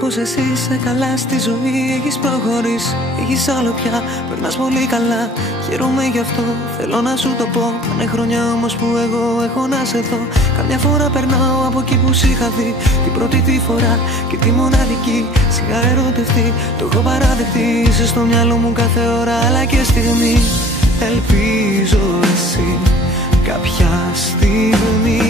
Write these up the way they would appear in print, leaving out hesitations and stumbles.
πως εσύ είσαι καλά στη ζωή. Έχεις προχωρήσει, έχεις άλλο πια, περνάς πολύ καλά. Χαίρομαι γι' αυτό, θέλω να σου το πω. Πάνε χρόνια όμως που εγώ έχω να σε δω. Καμιά φορά περνάω από εκεί που σ' είχα δει την πρώτη τη φορά και τη μοναδική. Σιγά ερωτευτεί, το έχω παραδεχτεί. Είσαι στο μυαλό μου κάθε ώρα αλλά και στιγμή. Ελπίζω εσύ κάποια στιγμή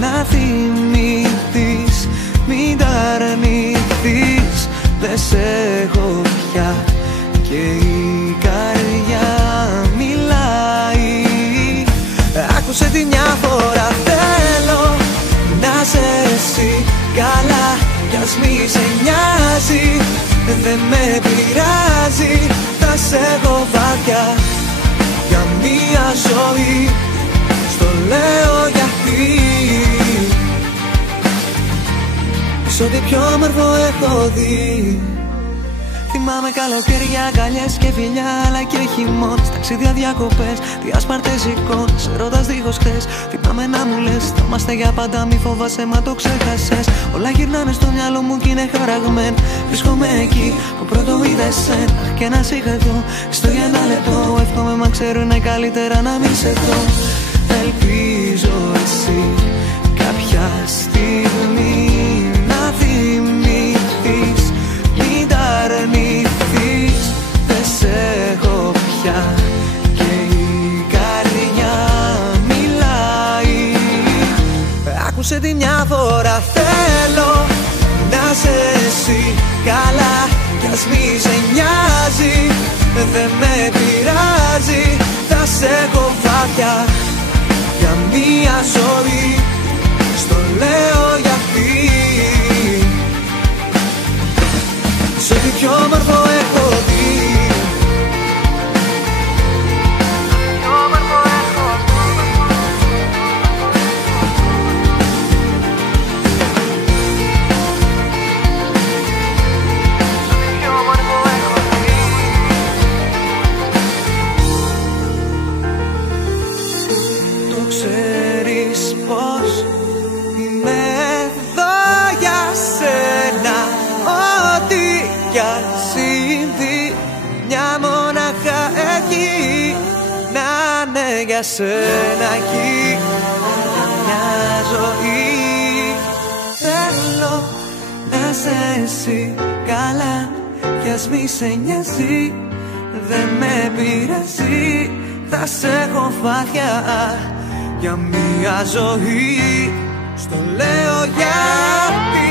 να θυμηθείς. Μην τα αρνηθείς, δεν σε έχω πια και η καρδιά μιλάει. Άκουσε τη μια φορά, θέλω να σε εσύ καλά. Κι ας μη σε νοιάζει, δεν με πειράζει. Θα σε έχω βάρια για μια ζωή. Στο λέω γιατί σ' ό,τι πιο όμορφο έχω δει. Θυμάμαι καλοκαίρια, αγκαλιές και φιλιά, αλλά και χειμώνες, ταξίδια, διακοπές, διάσπαρτες εικόνες, έρωτας δίχως χθες. Θυμάμαι να μου λες, θα είμαστε για πάντα, μη φοβάσαι μα το ξέχασες. Όλα γυρνάνε στο μυαλό μου κι είναι χαραγμένα. Βρίσκομαι εκεί που πρώτο είδα εσένα. Αχ, και να σ' είχα εδώ, στο για ένα λεπτό. Εύχομαι μα ξέρω είναι καλύτερα να μην σε δω. Ελπίζω εσύ κάποια στιγμή να θυμηθείς. Μην τα αρνηθείς, δεν σε έχω πια και η καρδιά μιλάει. Άκουσε τη μια φορά, θέλω να σε εσύ καλά. Κι ας μη σε νοιάζει, δεν με πειράζει. Θα σε έχω βάρια για μια ζωή. Στο λέω γιατί σ' ό,τι πιο όμορφο έχω δει. Το ξέρεις πως είμαι εδώ για σένα. Ό,τι κι αν συμβεί, μια μονάχα εκεί να είναι για σένα εκεί. Μια ζωή θέλω να σε εσύ καλά. Κι ας μη σε νοιάζει, δεν με πειράζει. Θα σε έχω βάθια για μια ζωή. Στο λέω γιατί